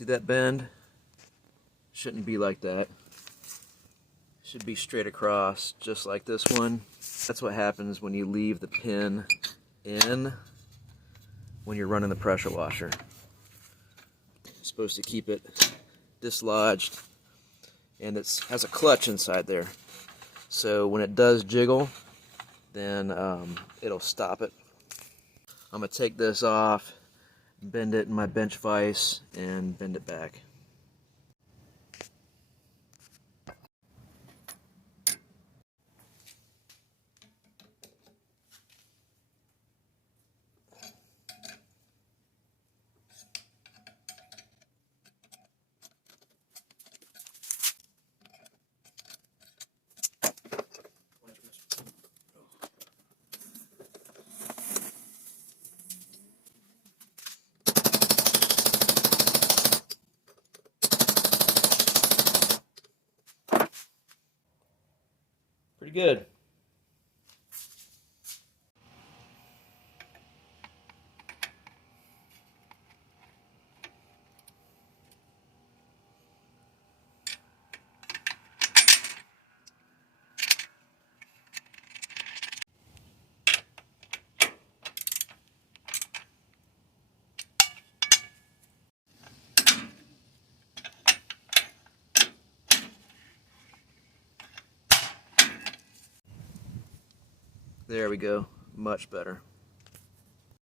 See that bend? Shouldn't be like that. Should be straight across, just like this one. That's what happens when you leave the pin in when you're running the pressure washer. You're supposed to keep it dislodged, and it has a clutch inside there. So when it does jiggle, then it'll stop it. I'm going to take this off, bend it in my bench vise, and bend it back. Pretty good. There we go. Much better.